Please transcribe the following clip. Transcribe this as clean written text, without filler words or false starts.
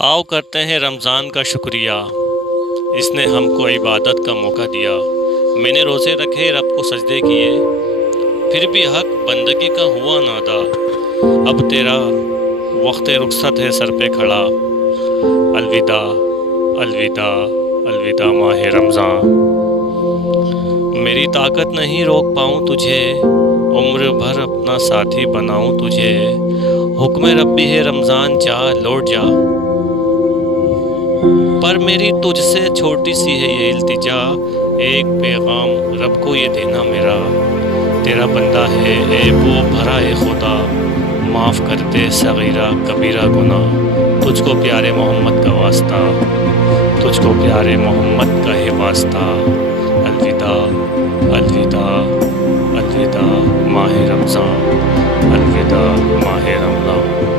आओ करते हैं रमज़ान का शुक्रिया, इसने हमको इबादत का मौका दिया। मैंने रोज़े रखे, रब को सजदे किए, फिर भी हक बंदगी का हुआ नादा। अब तेरा वक्त रुखसत है सर पे खड़ा। अलविदा अलविदा अलविदा माह रमज़ान। मेरी ताकत नहीं रोक पाऊँ तुझे, उम्र भर अपना साथी बनाऊँ तुझे। हुक्म रब्बी है रमज़ान, जा लौट जा। पर मेरी तुझसे छोटी सी है ये इल्तिजा, एक पैगाम रब को ये देना मेरा। तेरा बंदा है ए वो भरा है खुदा, माफ़ कर दे सगीरा कबीरा गुनाह। तुझको प्यारे मोहम्मद का वास्ता, तुझको प्यारे मोहम्मद का ही वास्ता। अलविदा अलविदा अलविदा माह रमज़ान, अलविदा माह रमज़ान।